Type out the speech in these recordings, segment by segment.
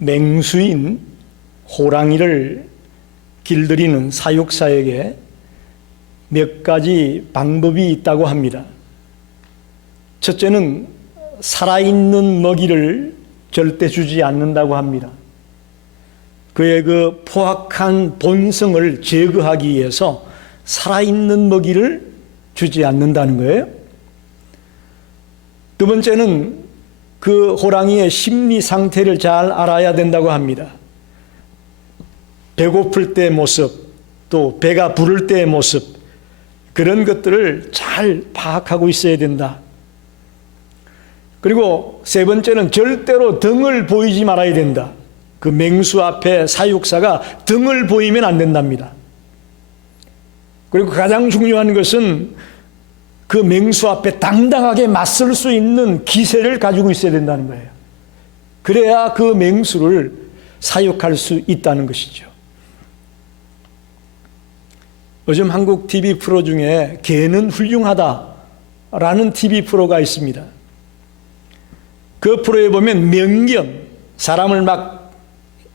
맹수인 호랑이를 길들이는 사육사에게 몇 가지 방법이 있다고 합니다. 첫째는 살아있는 먹이를 절대 주지 않는다고 합니다. 그의 그 포악한 본성을 제거하기 위해서 살아있는 먹이를 주지 않는다는 거예요. 두 번째는 그 호랑이의 심리 상태를 잘 알아야 된다고 합니다. 배고플 때의 모습, 또 배가 부를 때의 모습, 그런 것들을 잘 파악하고 있어야 된다. 그리고 세 번째는 절대로 등을 보이지 말아야 된다. 그 맹수 앞에 사육사가 등을 보이면 안 된답니다. 그리고 가장 중요한 것은 그 맹수 앞에 당당하게 맞설 수 있는 기세를 가지고 있어야 된다는 거예요. 그래야 그 맹수를 사육할 수 있다는 것이죠. 요즘 한국 TV 프로 중에 개는 훌륭하다라는 TV 프로가 있습니다. 그 프로에 보면 맹견, 사람을 막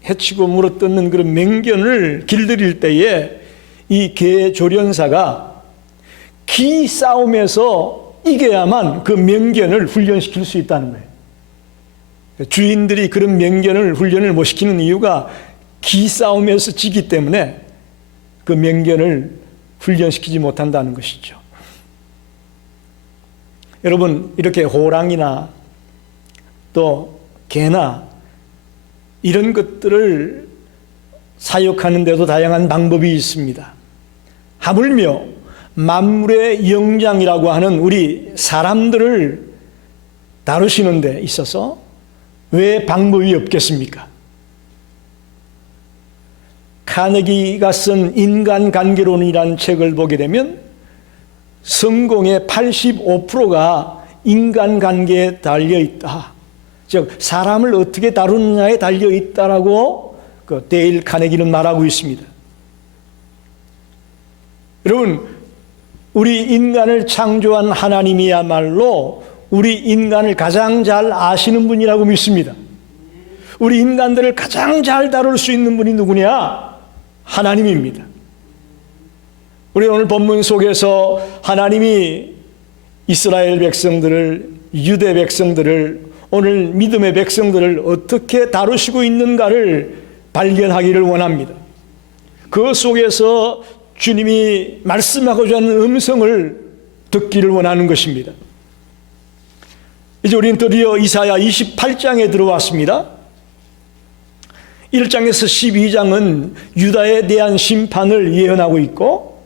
해치고 물어뜯는 그런 맹견을 길들일 때에 이 개 조련사가 기 싸움에서 이겨야만 그 맹견을 훈련시킬 수 있다는 거예요. 주인들이 그런 맹견을 훈련을 못 시키는 이유가 기 싸움에서 지기 때문에 그 맹견을 훈련시키지 못한다는 것이죠. 여러분, 이렇게 호랑이나 또 개나 이런 것들을 사육하는 데도 다양한 방법이 있습니다. 하물며 만물의 영장이라고 하는 우리 사람들을 다루시는 데 있어서 왜 방법이 없겠습니까? 카네기가 쓴 인간관계론이라는 책을 보게 되면 성공의 85%가 인간관계에 달려있다. 즉 사람을 어떻게 다루느냐에 달려있다라고 그 데일 카네기는 말하고 있습니다. 여러분, 우리 인간을 창조한 하나님이야말로 우리 인간을 가장 잘 아시는 분이라고 믿습니다. 우리 인간들을 가장 잘 다룰 수 있는 분이 누구냐? 하나님입니다. 우리 오늘 본문 속에서 하나님이 이스라엘 백성들을, 유대 백성들을, 오늘 믿음의 백성들을 어떻게 다루시고 있는가를 발견하기를 원합니다. 그 속에서 주님이 말씀하고자 하는 음성을 듣기를 원하는 것입니다. 이제 우리는 드디어 이사야 28장에 들어왔습니다. 1장에서 12장은 유다에 대한 심판을 예언하고 있고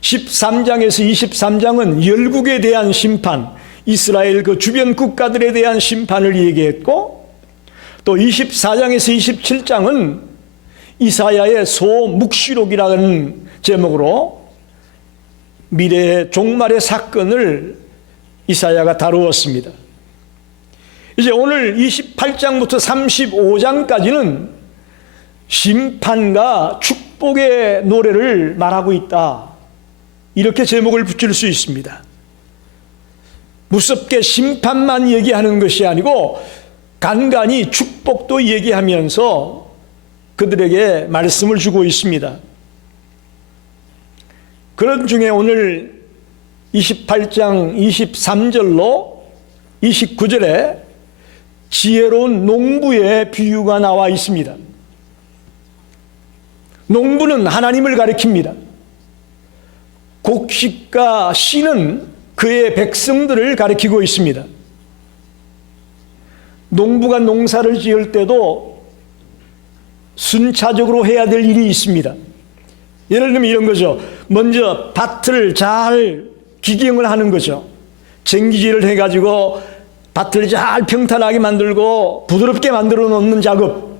13장에서 23장은 열국에 대한 심판, 이스라엘 그 주변 국가들에 대한 심판을 얘기했고 또 24장에서 27장은 이사야의 소묵시록이라는 제목으로 미래의 종말의 사건을 이사야가 다루었습니다. 이제 오늘 28장부터 35장까지는 심판과 축복의 노래를 말하고 있다. 이렇게 제목을 붙일 수 있습니다. 무섭게 심판만 얘기하는 것이 아니고 간간히 축복도 얘기하면서 그들에게 말씀을 주고 있습니다. 그런 중에 오늘 28장 23절로 29절에 지혜로운 농부의 비유가 나와 있습니다. 농부는 하나님을 가리킵니다. 곡식과 씨는 그의 백성들을 가리키고 있습니다. 농부가 농사를 지을 때도 순차적으로 해야 될 일이 있습니다. 예를 들면 이런 거죠. 먼저 밭을 잘 기경을 하는 거죠. 쟁기질을 해가지고 밭을 잘 평탄하게 만들고 부드럽게 만들어 놓는 작업.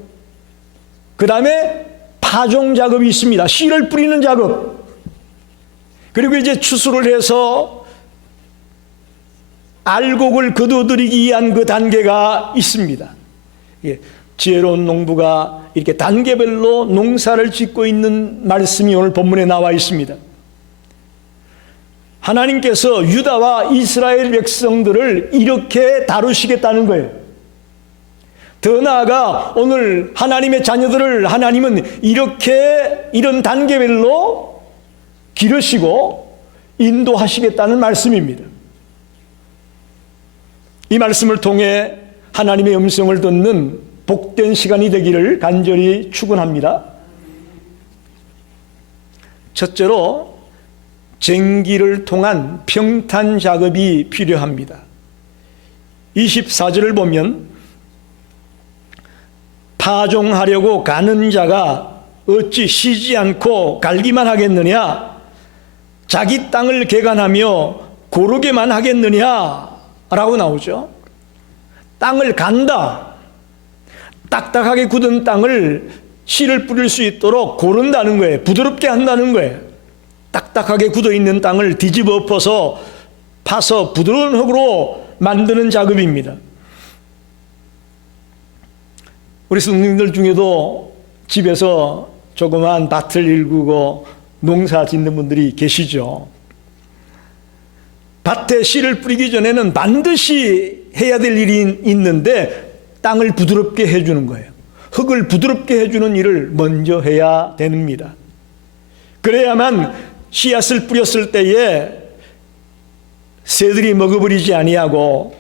그 다음에 파종 작업이 있습니다. 씨를 뿌리는 작업. 그리고 이제 추수를 해서 알곡을 거두들이기 위한 그 단계가 있습니다. 지혜로운 농부가 이렇게 단계별로 농사를 짓고 있는 말씀이 오늘 본문에 나와 있습니다. 하나님께서 유다와 이스라엘 백성들을 이렇게 다루시겠다는 거예요. 더 나아가 오늘 하나님의 자녀들을 하나님은 이런 단계별로 기르시고 인도하시겠다는 말씀입니다. 이 말씀을 통해 하나님의 음성을 듣는 복된 시간이 되기를 간절히 축원합니다. 첫째로 쟁기를 통한 평탄 작업이 필요합니다. 24절을 보면 파종하려고 가는 자가 어찌 쉬지 않고 갈기만 하겠느냐? 자기 땅을 개간하며 고르게만 하겠느냐? 라고 나오죠. 땅을 간다. 딱딱하게 굳은 땅을 씨를 뿌릴 수 있도록 고른다는 거예요. 부드럽게 한다는 거예요. 딱딱하게 굳어 있는 땅을 뒤집어 엎어서 파서 부드러운 흙으로 만드는 작업입니다. 우리 성도님들 중에도 집에서 조그만 밭을 일구고 농사 짓는 분들이 계시죠. 밭에 씨를 뿌리기 전에는 반드시 해야 될 일이 있는데 땅을 부드럽게 해주는 거예요. 흙을 부드럽게 해주는 일을 먼저 해야 됩니다. 그래야만 씨앗을 뿌렸을 때에 새들이 먹어버리지 아니하고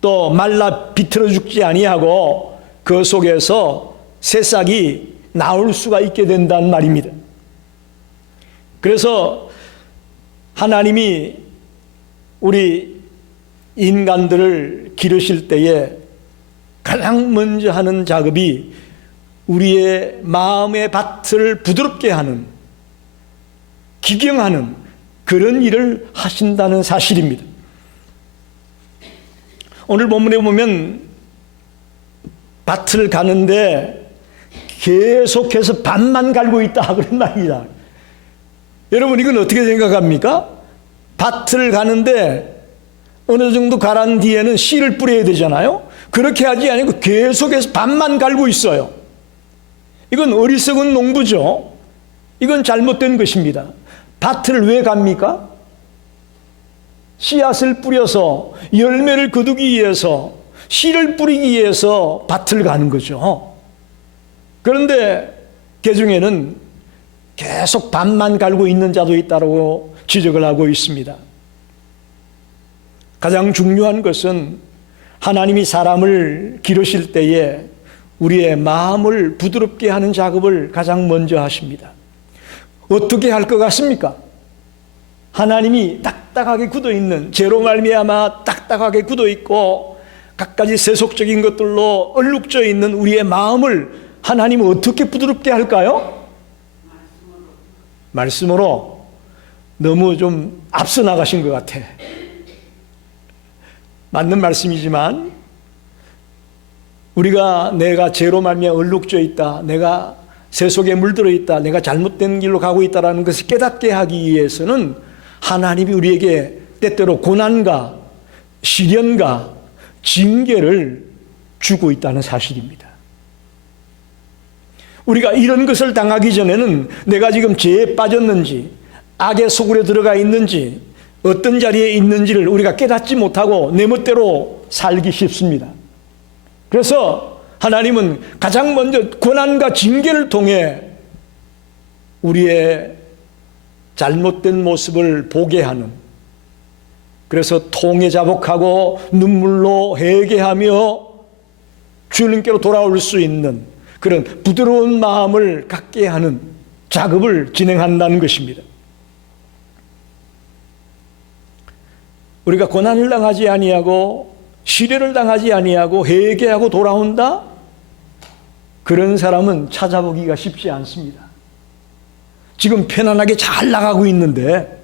또 말라 비틀어 죽지 아니하고 그 속에서 새싹이 나올 수가 있게 된다는 말입니다. 그래서 하나님이 우리 인간들을 기르실 때에 가장 먼저 하는 작업이 우리의 마음의 밭을 부드럽게 하는, 기경하는 그런 일을 하신다는 사실입니다. 오늘 본문에 보면 밭을 가는데 계속해서 밭만 갈고 있다 그런 말입니다. 여러분 이건 어떻게 생각합니까? 밭을 가는데 어느 정도 가란 뒤에는 씨를 뿌려야 되잖아요. 그렇게 하지 않고 계속해서 밭만 갈고 있어요. 이건 어리석은 농부죠. 이건 잘못된 것입니다. 밭을 왜 갑니까? 씨앗을 뿌려서 열매를 거두기 위해서, 씨를 뿌리기 위해서 밭을 가는 거죠. 그런데 그 중에는 계속 밭만 갈고 있는 자도 있다고 지적을 하고 있습니다. 가장 중요한 것은 하나님이 사람을 기르실 때에 우리의 마음을 부드럽게 하는 작업을 가장 먼저 하십니다. 어떻게 할 것 같습니까? 하나님이 딱딱하게 굳어있는, 죄로 말미암아 딱딱하게 굳어있고 갖가지 세속적인 것들로 얼룩져 있는 우리의 마음을 하나님은 어떻게 부드럽게 할까요? 말씀으로. 너무 좀 앞서 나가신 것 같아. 맞는 말씀이지만 내가 죄로 말미암아 얼룩져 있다, 내가 세속에 물들어 있다, 내가 잘못된 길로 가고 있다는 것을 깨닫게 하기 위해서는 하나님이 우리에게 때때로 고난과 시련과 징계를 주고 있다는 사실입니다. 우리가 이런 것을 당하기 전에는 내가 지금 죄에 빠졌는지, 악의 속으로 들어가 있는지, 어떤 자리에 있는지를 우리가 깨닫지 못하고 내 멋대로 살기 쉽습니다. 그래서 하나님은 가장 먼저 고난과 징계를 통해 우리의 잘못된 모습을 보게 하는, 그래서 통에 자복하고 눈물로 회개하며 주님께로 돌아올 수 있는 그런 부드러운 마음을 갖게 하는 작업을 진행한다는 것입니다. 우리가 고난을 당하지 아니하고 시련을 당하지 아니하고 회개하고 돌아온다? 그런 사람은 찾아보기가 쉽지 않습니다. 지금 편안하게 잘 나가고 있는데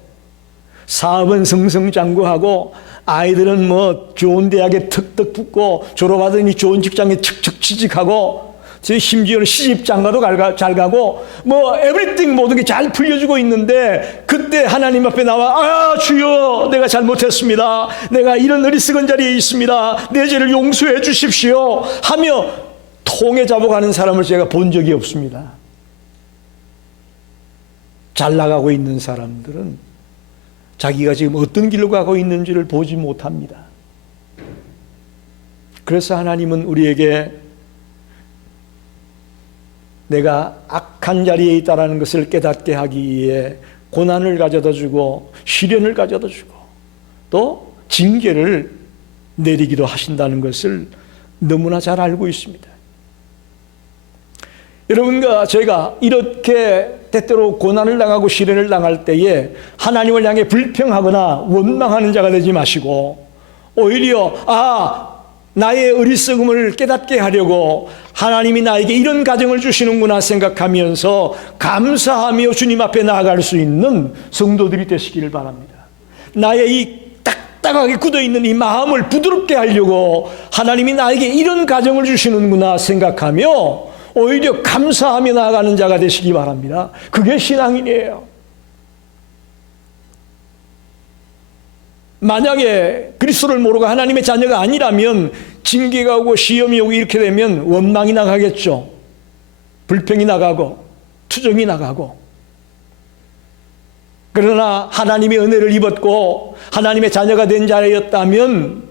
사업은 승승장구하고 아이들은 좋은 대학에 턱턱 붙고 졸업하더니 좋은 직장에 척척 취직하고 심지어는 시집 장가도 잘 가고 에브리띵 모든 게 잘 풀려지고 있는데 그때 하나님 앞에 나와 주여 내가 잘못했습니다. 내가 이런 어리석은 자리에 있습니다. 내 죄를 용서해 주십시오 하며 통에 잡아가는 사람을 제가 본 적이 없습니다. 잘 나가고 있는 사람들은 자기가 지금 어떤 길로 가고 있는지를 보지 못합니다. 그래서 하나님은 우리에게 내가 악한 자리에 있다는 것을 깨닫게 하기 위해 고난을 가져다 주고 시련을 가져다 주고 또 징계를 내리기도 하신다는 것을 너무나 잘 알고 있습니다. 여러분과 저희가 이렇게 때때로 고난을 당하고 시련을 당할 때에 하나님을 향해 불평하거나 원망하는 자가 되지 마시고 오히려 나의 어리석음을 깨닫게 하려고 하나님이 나에게 이런 가정을 주시는구나 생각하면서 감사하며 주님 앞에 나아갈 수 있는 성도들이 되시기를 바랍니다. 나의 이 딱딱하게 굳어있는 이 마음을 부드럽게 하려고 하나님이 나에게 이런 가정을 주시는구나 생각하며 오히려 감사하며 나아가는 자가 되시기 바랍니다. 그게 신앙인이에요. 만약에 그리스도를 모르고 하나님의 자녀가 아니라면 징계가 오고 시험이 오고 이렇게 되면 원망이 나가겠죠. 불평이 나가고 투정이 나가고. 그러나 하나님의 은혜를 입었고 하나님의 자녀가 된 자였다면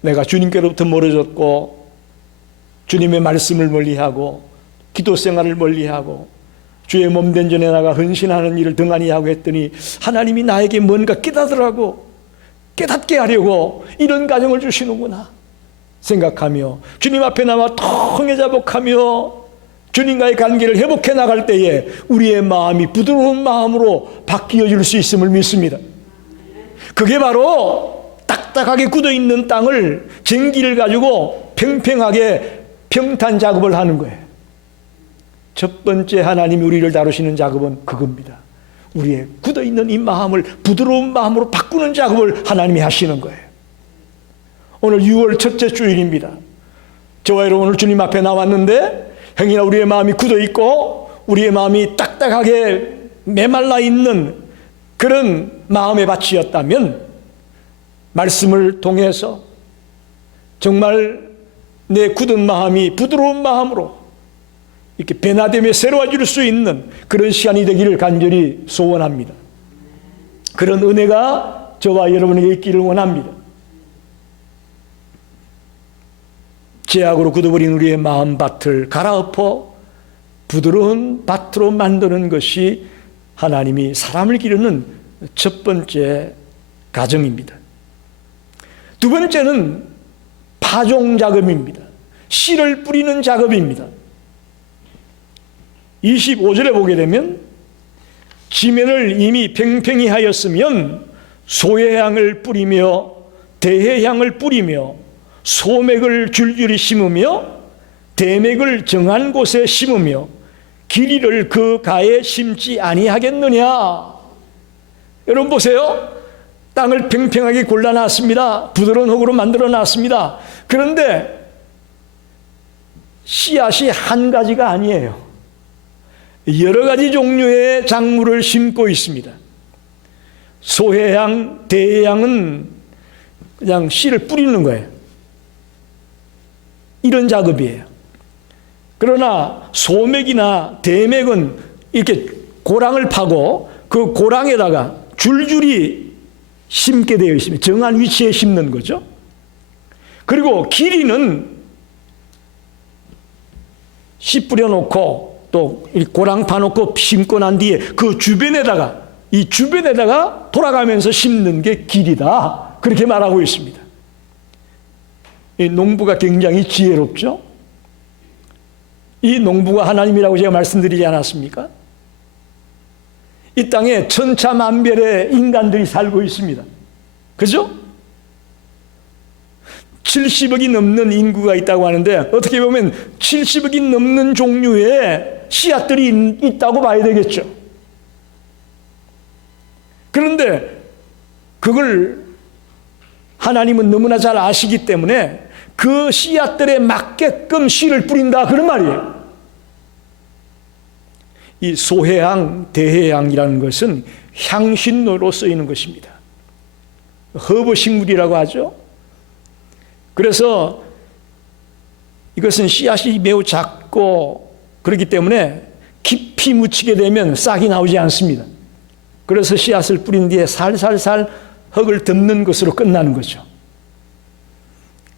내가 주님께로부터 멀어졌고 주님의 말씀을 멀리하고 기도 생활을 멀리하고 주의 몸된 전에 나가 헌신하는 일을 등한히 하고 했더니 하나님이 나에게 뭔가 깨닫게 하려고 이런 가정을 주시는구나 생각하며 주님 앞에 나와 통해 자복하며 주님과의 관계를 회복해 나갈 때에 우리의 마음이 부드러운 마음으로 바뀌어질 수 있음을 믿습니다. 그게 바로 딱딱하게 굳어있는 땅을 쟁기를 가지고 팽팽하게 평탄 작업을 하는 거예요. 첫 번째 하나님이 우리를 다루시는 작업은 그겁니다. 우리의 굳어있는 이 마음을 부드러운 마음으로 바꾸는 작업을 하나님이 하시는 거예요. 오늘 6월 첫째 주일입니다. 저와 여러분 오늘 주님 앞에 나왔는데 행여나 우리의 마음이 굳어있고 우리의 마음이 딱딱하게 메말라 있는 그런 마음의 밭이었다면 말씀을 통해서 정말 내 굳은 마음이 부드러운 마음으로 이렇게 변화되며 새로워질 수 있는 그런 시간이 되기를 간절히 소원합니다. 그런 은혜가 저와 여러분에게 있기를 원합니다. 죄악으로 굳어버린 우리의 마음밭을 갈아엎어 부드러운 밭으로 만드는 것이 하나님이 사람을 기르는 첫 번째 가정입니다. 두 번째는 파종 작업입니다. 씨를 뿌리는 작업입니다. 25절에 보게 되면 지면을 이미 팽팽히 하였으면 소해향을 뿌리며 대해향을 뿌리며 소맥을 줄줄이 심으며 대맥을 정한 곳에 심으며 기리를 그 가에 심지 아니하겠느냐. 여러분 보세요. 땅을 팽팽하게 골라놨습니다. 부드러운 흙으로 만들어놨습니다. 그런데 씨앗이 한 가지가 아니에요. 여러 가지 종류의 작물을 심고 있습니다. 소해향, 대해향은 그냥 씨를 뿌리는 거예요. 이런 작업이에요. 그러나 소맥이나 대맥은 이렇게 고랑을 파고 그 고랑에다가 줄줄이 심게 되어 있습니다. 정한 위치에 심는 거죠. 그리고 기리는 씨 뿌려놓고 또 고랑 파놓고 심고 난 뒤에 그 주변에다가 돌아가면서 심는 게 길이다. 그렇게 말하고 있습니다. 이 농부가 굉장히 지혜롭죠. 이 농부가 하나님이라고 제가 말씀드리지 않았습니까? 이 땅에 천차만별의 인간들이 살고 있습니다. 그죠? 70억이 넘는 인구가 있다고 하는데 어떻게 보면 70억이 넘는 종류의 씨앗들이 있다고 봐야 되겠죠. 그런데 그걸 하나님은 너무나 잘 아시기 때문에 그 씨앗들에 맞게끔 씨를 뿌린다 그런 말이에요. 이 소해향, 대해향이라는 것은 향신료로 쓰이는 것입니다. 허브 식물이라고 하죠. 그래서 이것은 씨앗이 매우 작고 그렇기 때문에 깊이 묻히게 되면 싹이 나오지 않습니다. 그래서 씨앗을 뿌린 뒤에 살살살 흙을 덮는 것으로 끝나는 거죠.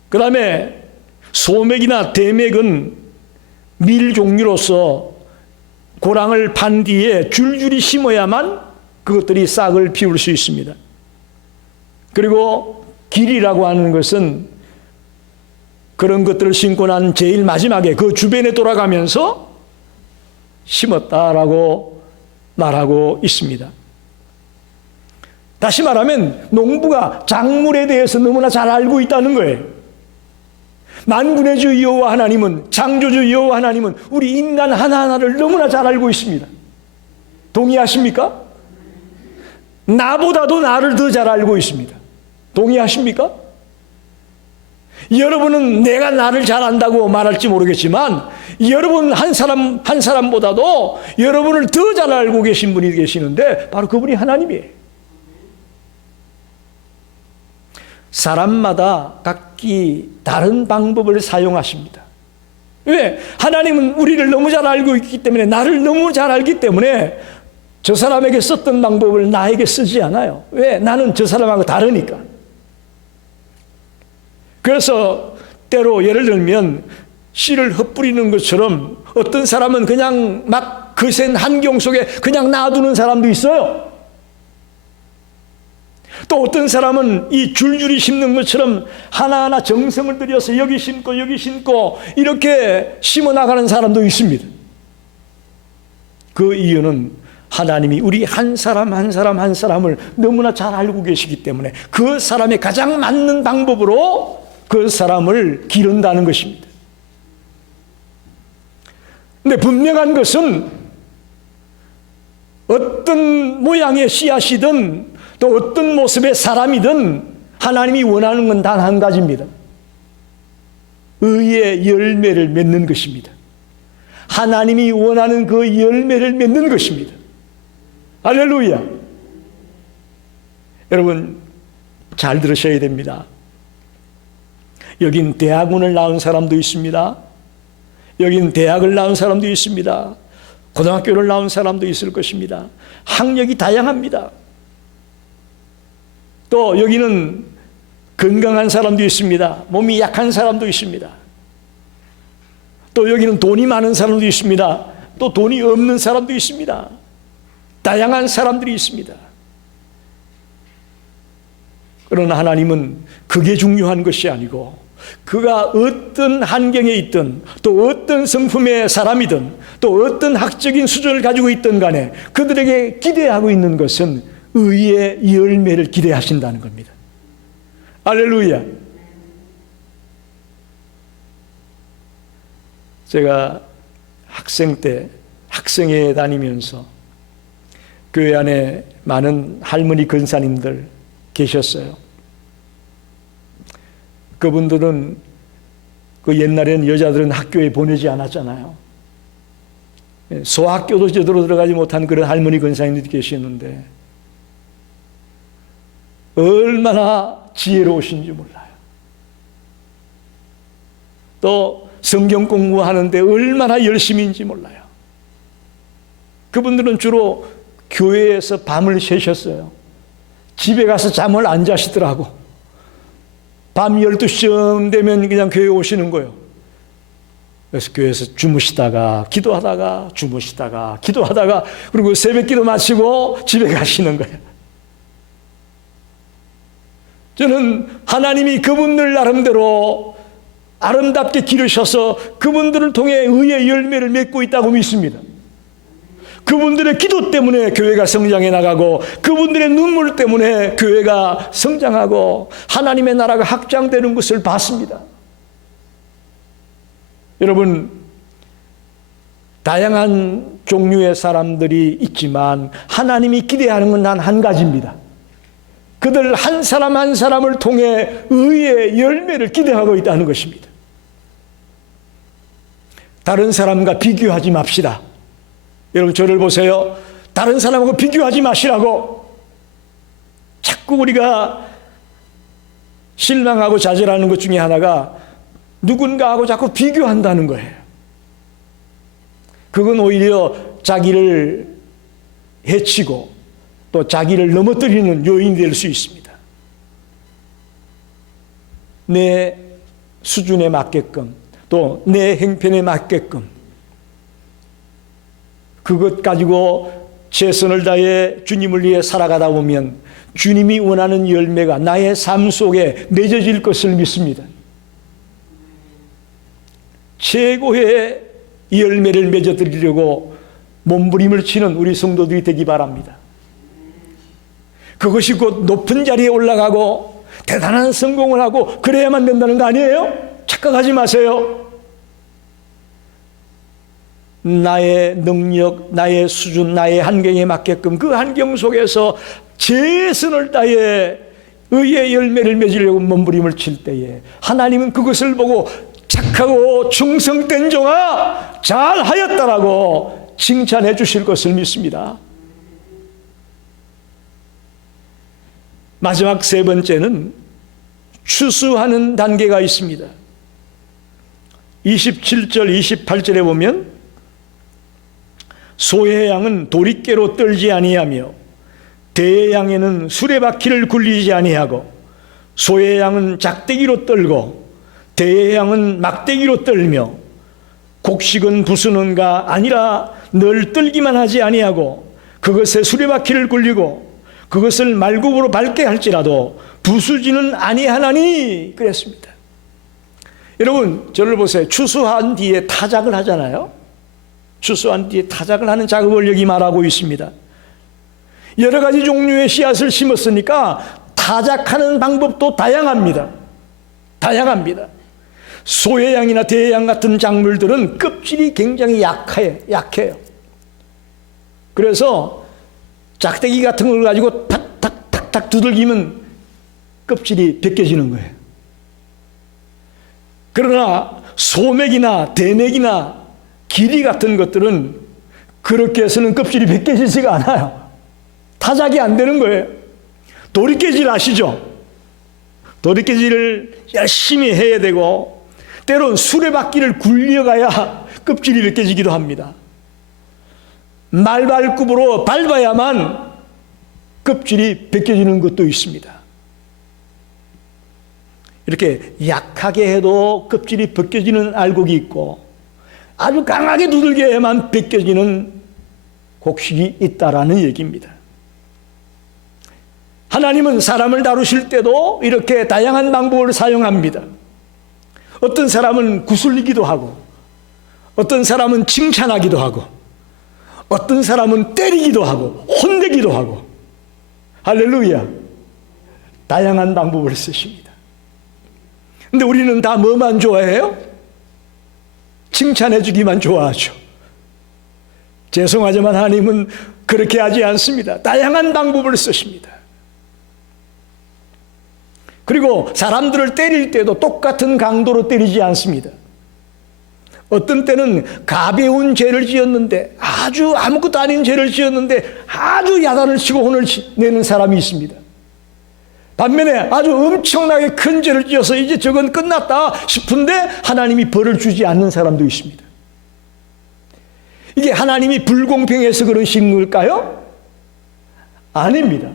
그 다음에 소맥이나 대맥은 밀 종류로서 고랑을 판 뒤에 줄줄이 심어야만 그것들이 싹을 피울 수 있습니다. 그리고 길이라고 하는 것은 그런 것들을 심고 난 제일 마지막에 그 주변에 돌아가면서 심었다라고 말하고 있습니다. 다시 말하면 농부가 작물에 대해서 너무나 잘 알고 있다는 거예요. 만군의 주 여호와 하나님은, 창조주 여호와 하나님은 우리 인간 하나하나를 너무나 잘 알고 있습니다. 동의하십니까? 나보다도 나를 더 잘 알고 있습니다. 동의하십니까? 여러분은 내가 나를 잘 안다고 말할지 모르겠지만 여러분 한 사람보다도 여러분을 더 잘 알고 계신 분이 계시는데 바로 그분이 하나님이에요. 사람마다 각기 다른 방법을 사용하십니다. 왜? 하나님은 우리를 너무 잘 알고 있기 때문에, 나를 너무 잘 알기 때문에 저 사람에게 썼던 방법을 나에게 쓰지 않아요. 왜? 나는 저 사람하고 다르니까. 그래서 때로 예를 들면 씨를 흩뿌리는 것처럼 어떤 사람은 그냥 막 거센 환경 속에 그냥 놔두는 사람도 있어요. 또 어떤 사람은 이 줄줄이 심는 것처럼 하나하나 정성을 들여서 여기 심고 여기 심고 이렇게 심어 나가는 사람도 있습니다. 그 이유는 하나님이 우리 한 사람 한 사람을 너무나 잘 알고 계시기 때문에 그 사람에 가장 맞는 방법으로 그 사람을 기른다는 것입니다. 근데 분명한 것은 어떤 모양의 씨앗이든 또 어떤 모습의 사람이든 하나님이 원하는 건 단 한 가지입니다. 의의 열매를 맺는 것입니다. 하나님이 원하는 그 열매를 맺는 것입니다. 할렐루야. 여러분 잘 들으셔야 됩니다. 여긴 대학원을 나온 사람도 있습니다. 여긴 대학을 나온 사람도 있습니다. 고등학교를 나온 사람도 있을 것입니다. 학력이 다양합니다. 또 여기는 건강한 사람도 있습니다. 몸이 약한 사람도 있습니다. 또 여기는 돈이 많은 사람도 있습니다. 또 돈이 없는 사람도 있습니다. 다양한 사람들이 있습니다. 그러나 하나님은 그게 중요한 것이 아니고 그가 어떤 환경에 있든 또 어떤 성품의 사람이든 또 어떤 학적인 수준을 가지고 있든 간에 그들에게 기대하고 있는 것은 의의 열매를 기대하신다는 겁니다. 할렐루야. 제가 학생 때 학생회에 다니면서 교회 안에 많은 할머니 권사님들 계셨어요. 그분들은 그 옛날에는 여자들은 학교에 보내지 않았잖아요. 소학교도 제대로 들어가지 못한 그런 할머니 권사님들이 계시는데 얼마나 지혜로우신지 몰라요. 또 성경 공부하는데 얼마나 열심인지 몰라요. 그분들은 주로 교회에서 밤을 새셨어요. 집에 가서 잠을 안 자시더라고. 밤 12시쯤 되면 그냥 교회에 오시는 거예요. 그래서 교회에서 주무시다가 기도하다가 주무시다가 기도하다가 그리고 새벽 기도 마치고 집에 가시는 거예요. 저는 하나님이 그분들 나름대로 아름답게 기르셔서 그분들을 통해 의의 열매를 맺고 있다고 믿습니다. 그분들의 기도 때문에 교회가 성장해 나가고 그분들의 눈물 때문에 교회가 성장하고 하나님의 나라가 확장되는 것을 봤습니다. 여러분, 다양한 종류의 사람들이 있지만 하나님이 기대하는 건 단 한 가지입니다. 그들 한 사람 한 사람을 통해 의의 열매를 기대하고 있다는 것입니다. 다른 사람과 비교하지 맙시다. 여러분 저를 보세요. 다른 사람하고 비교하지 마시라고. 자꾸 우리가 실망하고 좌절하는 것 중에 하나가 누군가하고 자꾸 비교한다는 거예요. 그건 오히려 자기를 해치고 또 자기를 넘어뜨리는 요인이 될 수 있습니다. 내 수준에 맞게끔 또 내 행편에 맞게끔 그것 가지고 최선을 다해 주님을 위해 살아가다 보면 주님이 원하는 열매가 나의 삶 속에 맺어질 것을 믿습니다. 최고의 열매를 맺어드리려고 몸부림을 치는 우리 성도들이 되기 바랍니다. 그것이 곧 높은 자리에 올라가고 대단한 성공을 하고 그래야만 된다는 거 아니에요? 착각하지 마세요. 나의 능력, 나의 수준, 나의 환경에 맞게끔 그 환경 속에서 최선을 다해 의의 열매를 맺으려고 몸부림을 칠 때에 하나님은 그것을 보고 착하고 충성된 종아 잘하였다라고 칭찬해 주실 것을 믿습니다. 마지막 세 번째는 추수하는 단계가 있습니다. 27절 28절에 보면 소의 양은 도리깨로 떨지 아니하며 대의 양에는 수레바퀴를 굴리지 아니하고 소의 양은 작대기로 떨고 대의 양은 막대기로 떨며 곡식은 부수는가 아니라 늘 떨기만 하지 아니하고 그것에 수레바퀴를 굴리고 그것을 말굽으로 밟게 할지라도 부수지는 아니하나니 그랬습니다. 여러분 저를 보세요. 추수한 뒤에 타작을 하잖아요. 추수한 뒤에 타작을 하는 작업을 여기 말하고 있습니다. 여러 가지 종류의 씨앗을 심었으니까 타작하는 방법도 다양합니다. 다양합니다. 소의 양이나 대의 양 같은 작물들은 껍질이 굉장히 약해요. 그래서 작대기 같은 걸 가지고 탁탁탁탁 두들기면 껍질이 벗겨지는 거예요. 그러나 소맥이나 대맥이나 기리 같은 것들은 그렇게 해서는 껍질이 벗겨지지가 않아요. 타작이 안 되는 거예요. 도리깨질 아시죠? 도리깨질을 열심히 해야 되고 때론 수레바퀴를 굴려가야 껍질이 벗겨지기도 합니다. 말발굽으로 밟아야만 껍질이 벗겨지는 것도 있습니다. 이렇게 약하게 해도 껍질이 벗겨지는 알곡이 있고 아주 강하게 두들겨야만 벗겨지는 곡식이 있다라는 얘기입니다. 하나님은 사람을 다루실 때도 이렇게 다양한 방법을 사용합니다. 어떤 사람은 구슬리기도 하고 어떤 사람은 칭찬하기도 하고 어떤 사람은 때리기도 하고 혼내기도 하고 할렐루야. 다양한 방법을 쓰십니다. 근데 우리는 다 뭐만 좋아해요? 칭찬해 주기만 좋아하죠. 죄송하지만 하나님은 그렇게 하지 않습니다. 다양한 방법을 쓰십니다. 그리고 사람들을 때릴 때도 똑같은 강도로 때리지 않습니다. 어떤 때는 가벼운 죄를 지었는데 아주 아무것도 아닌 죄를 지었는데 아주 야단을 치고 혼을 내는 사람이 있습니다. 반면에 아주 엄청나게 큰 죄를 지어서 이제 저건 끝났다 싶은데 하나님이 벌을 주지 않는 사람도 있습니다. 이게 하나님이 불공평해서 그러신 걸까요? 아닙니다.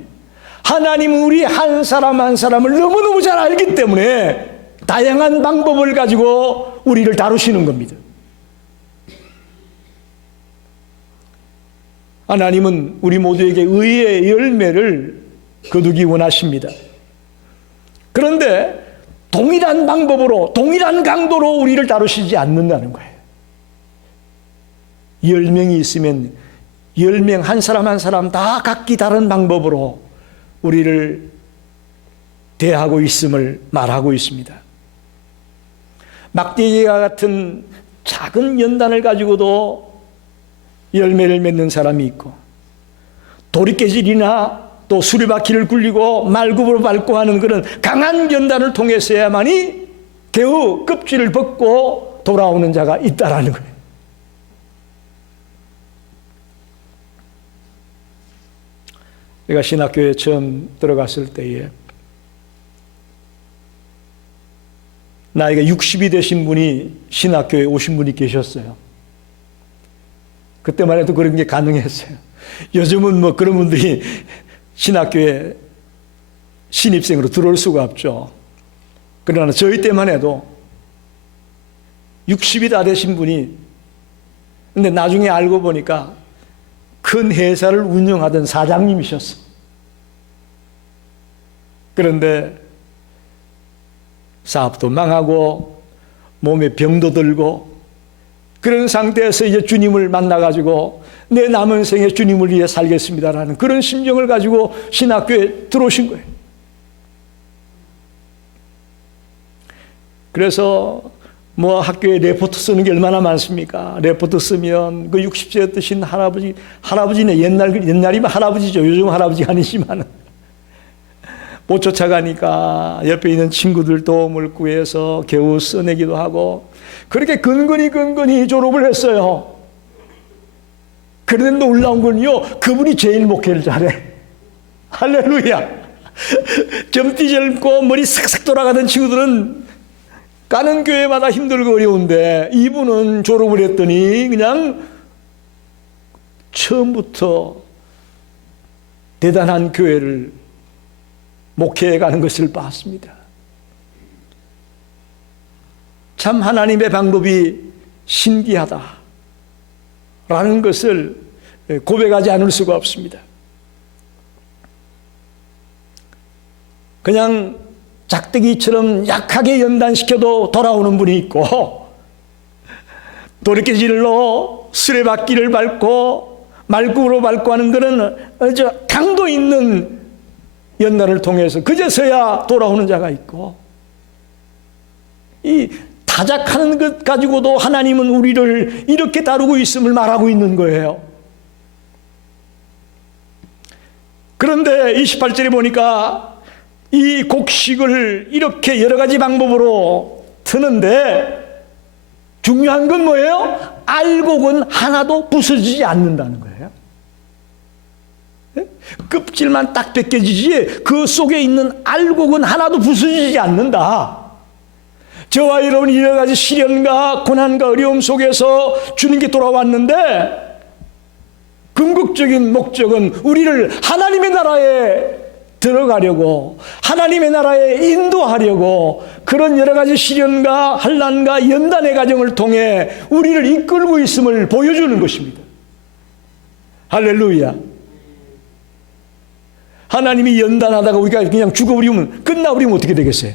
하나님은 우리 한 사람 한 사람을 너무너무 잘 알기 때문에 다양한 방법을 가지고 우리를 다루시는 겁니다. 하나님은 우리 모두에게 의의 열매를 거두기 원하십니다. 그런데 동일한 방법으로 동일한 강도로 우리를 다루시지 않는다는 거예요. 10명이 있으면 10명 한 사람 한 사람 다 각기 다른 방법으로 우리를 대하고 있음을 말하고 있습니다. 막대기와 같은 작은 연단을 가지고도 열매를 맺는 사람이 있고 도리깨질이나 또 수레바퀴를 굴리고 말굽으로 밟고 하는 그런 강한 연단을 통해서야만이 겨우 껍질을 벗고 돌아오는 자가 있다라는 거예요. 제가 신학교에 처음 들어갔을 때에 나이가 60이 되신 분이 신학교에 오신 분이 계셨어요. 그때만 해도 그런 게 가능했어요. 요즘은 뭐 그런 분들이 신학교에 신입생으로 들어올 수가 없죠. 그러나 저희 때만 해도 60이 다 되신 분이, 근데 나중에 알고 보니까 큰 회사를 운영하던 사장님이셨어. 그런데 사업도 망하고 몸에 병도 들고 그런 상태에서 이제 주님을 만나가지고 내 남은 생에 주님을 위해 살겠습니다라는 그런 심정을 가지고 신학교에 들어오신 거예요. 그래서 뭐 학교에 레포트 쓰는 게 얼마나 많습니까? 레포트 쓰면 그 60세 드신 할아버지네 옛날이면 할아버지죠. 요즘 할아버지가 아니지만 못 쫓아가니까 옆에 있는 친구들 도움을 구해서 겨우 써내기도 하고 그렇게 근근히 졸업을 했어요. 그런데 놀라운 건요, 그분이 제일 목회를 잘해. 할렐루야. 젊디 젊고 머리 싹싹 돌아가던 친구들은 가는 교회마다 힘들고 어려운데 이분은 졸업을 했더니 그냥 처음부터 대단한 교회를 목회해 가는 것을 봤습니다. 참 하나님의 방법이 신기하다라는 것을 고백하지 않을 수가 없습니다. 그냥 작대기처럼 약하게 연단시켜도 돌아오는 분이 있고 도리깨질로 수레바퀴를 밟고 말구로 밟고 하는 그런 강도 있는 연단을 통해서 그제서야 돌아오는 자가 있고, 이 타작하는 것 가지고도 하나님은 우리를 이렇게 다루고 있음을 말하고 있는 거예요. 그런데 28절에 보니까 이 곡식을 이렇게 여러 가지 방법으로 트는데 중요한 건 뭐예요? 알곡은 하나도 부서지지 않는다는 거예요. 껍질만 딱 벗겨지지 그 속에 있는 알곡은 하나도 부서지지 않는다. 저와 여러분이 여러 가지 시련과 고난과 어려움 속에서 주님께 돌아왔는데 궁극적인 목적은 우리를 하나님의 나라에 들어가려고, 하나님의 나라에 인도하려고 그런 여러 가지 시련과 환난과 연단의 과정을 통해 우리를 이끌고 있음을 보여주는 것입니다. 할렐루야. 하나님이 연단하다가 우리가 그냥 죽어버리면, 끝나버리면 어떻게 되겠어요?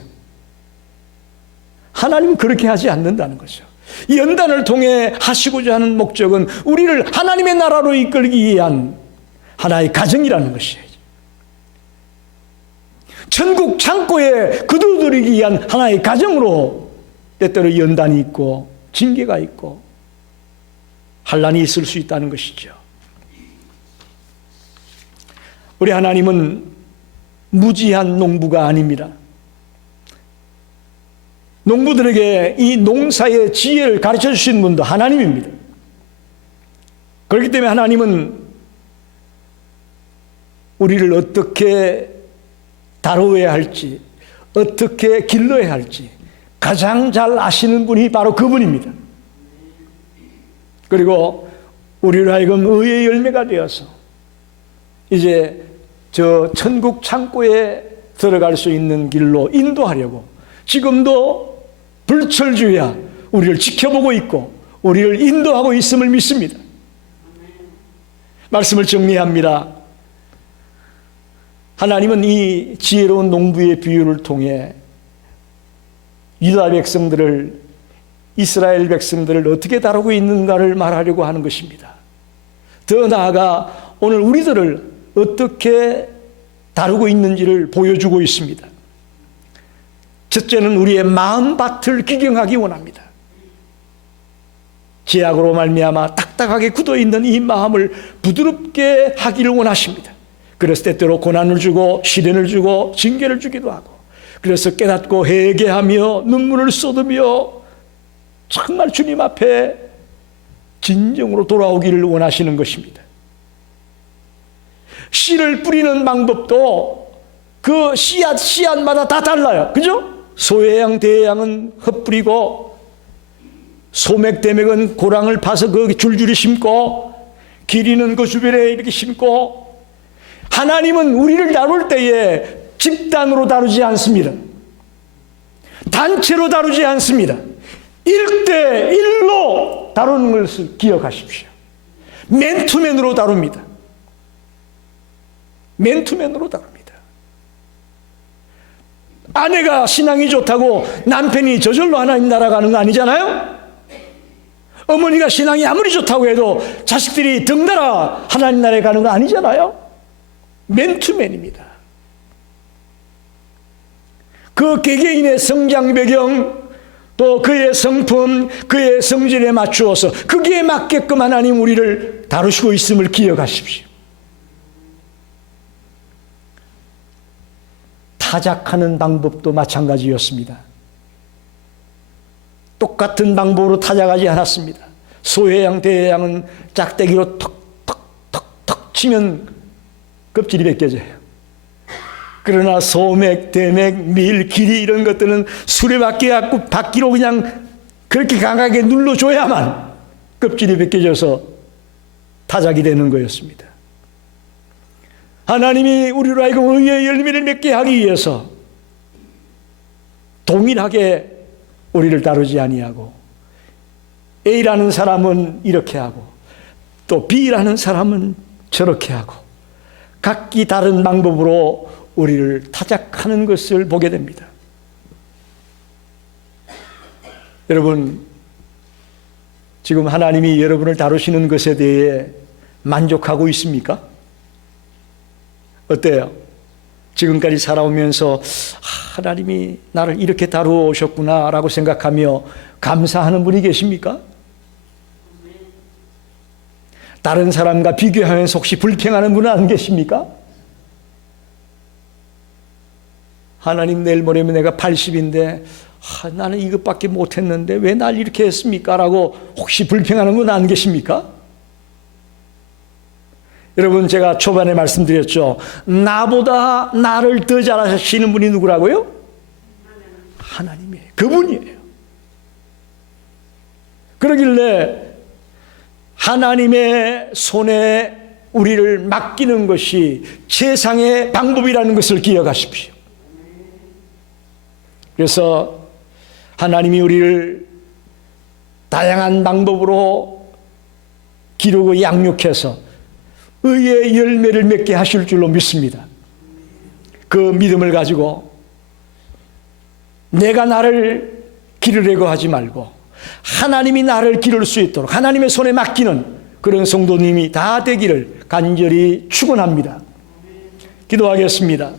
하나님은 그렇게 하지 않는다는 거죠. 연단을 통해 하시고자 하는 목적은 우리를 하나님의 나라로 이끌기 위한 하나의 가정이라는 것이에요. 천국 창고에 거두들이기 위한 하나의 가정으로 때때로 연단이 있고 징계가 있고 환난이 있을 수 있다는 것이죠. 우리 하나님은 무지한 농부가 아닙니다. 농부들에게 이 농사의 지혜를 가르쳐 주신 분도 하나님입니다. 그렇기 때문에 하나님은 우리를 어떻게 다루어야 할지, 어떻게 길러야 할지 가장 잘 아시는 분이 바로 그분입니다. 그리고 우리를 하여금 의의 열매가 되어서 이제 저 천국 창고에 들어갈 수 있는 길로 인도하려고 지금도 불철주야 우리를 지켜보고 있고 우리를 인도하고 있음을 믿습니다. 말씀을 정리합니다. 하나님은 이 지혜로운 농부의 비유를 통해 유다 백성들을, 이스라엘 백성들을 어떻게 다루고 있는가를 말하려고 하는 것입니다. 더 나아가 오늘 우리들을 어떻게 다루고 있는지를 보여주고 있습니다. 첫째는 우리의 마음밭을 기경하기 원합니다. 죄악으로 말미암아 딱딱하게 굳어있는 이 마음을 부드럽게 하기를 원하십니다. 그래서 때때로 고난을 주고 시련을 주고 징계를 주기도 하고, 그래서 깨닫고 회개하며 눈물을 쏟으며 정말 주님 앞에 진정으로 돌아오기를 원하시는 것입니다. 씨를 뿌리는 방법도 그 씨앗마다 다 달라요. 그죠? 소해양, 대해양은 흩뿌리고 소맥대맥은 고랑을 파서 그 줄줄이 심고 기리는 그 주변에 이렇게 심고, 하나님은 우리를 다룰 때에 집단으로 다루지 않습니다. 단체로 다루지 않습니다. 1대1로 다루는 것을 기억하십시오. 맨투맨으로 다룹니다. 맨투맨으로 다룹니다. 아내가 신앙이 좋다고 남편이 저절로 하나님 나라 가는 거 아니잖아요? 어머니가 신앙이 아무리 좋다고 해도 자식들이 덩달아 하나님 나라에 가는 거 아니잖아요? 맨투맨입니다. 그 개개인의 성장 배경, 또 그의 성품, 그의 성질에 맞추어서 거기에 맞게끔 하나님 우리를 다루시고 있음을 기억하십시오. 타작하는 방법도 마찬가지였습니다. 똑같은 방법으로 타작하지 않았습니다. 소해양, 대해양은 짝대기로 턱턱턱턱 치면 껍질이 벗겨져요. 그러나 소맥, 대맥, 밀, 기리 이런 것들은 수레바퀴 갖고 바퀴로 그냥 그렇게 강하게 눌러줘야만 껍질이 벗겨져서 타작이 되는 거였습니다. 하나님이 우리로 하여금 의의 열매를 맺게 하기 위해서 동일하게 우리를 다루지 아니하고 A라는 사람은 이렇게 하고 또 B라는 사람은 저렇게 하고 각기 다른 방법으로 우리를 타작하는 것을 보게 됩니다. 여러분, 지금 하나님이 여러분을 다루시는 것에 대해 만족하고 있습니까? 어때요? 지금까지 살아오면서 하나님이 나를 이렇게 다루어 오셨구나 라고 생각하며 감사하는 분이 계십니까? 다른 사람과 비교하면서 혹시 불평하는 분은 안 계십니까? 하나님, 내일 모레면 내가 80인데 나는 이것밖에 못했는데 왜 날 이렇게 했습니까? 라고 혹시 불평하는 분 안 계십니까? 여러분, 제가 초반에 말씀드렸죠. 나보다 나를 더 잘하시는 분이 누구라고요? 하나님이에요. 그분이에요. 그러길래 하나님의 손에 우리를 맡기는 것이 세상의 방법이라는 것을 기억하십시오. 그래서 하나님이 우리를 다양한 방법으로 기르고 양육해서 의의 열매를 맺게 하실 줄로 믿습니다. 그 믿음을 가지고 내가 나를 기르려고 하지 말고 하나님이 나를 기를 수 있도록 하나님의 손에 맡기는 그런 성도님이 다 되기를 간절히 축원합니다. 기도하겠습니다.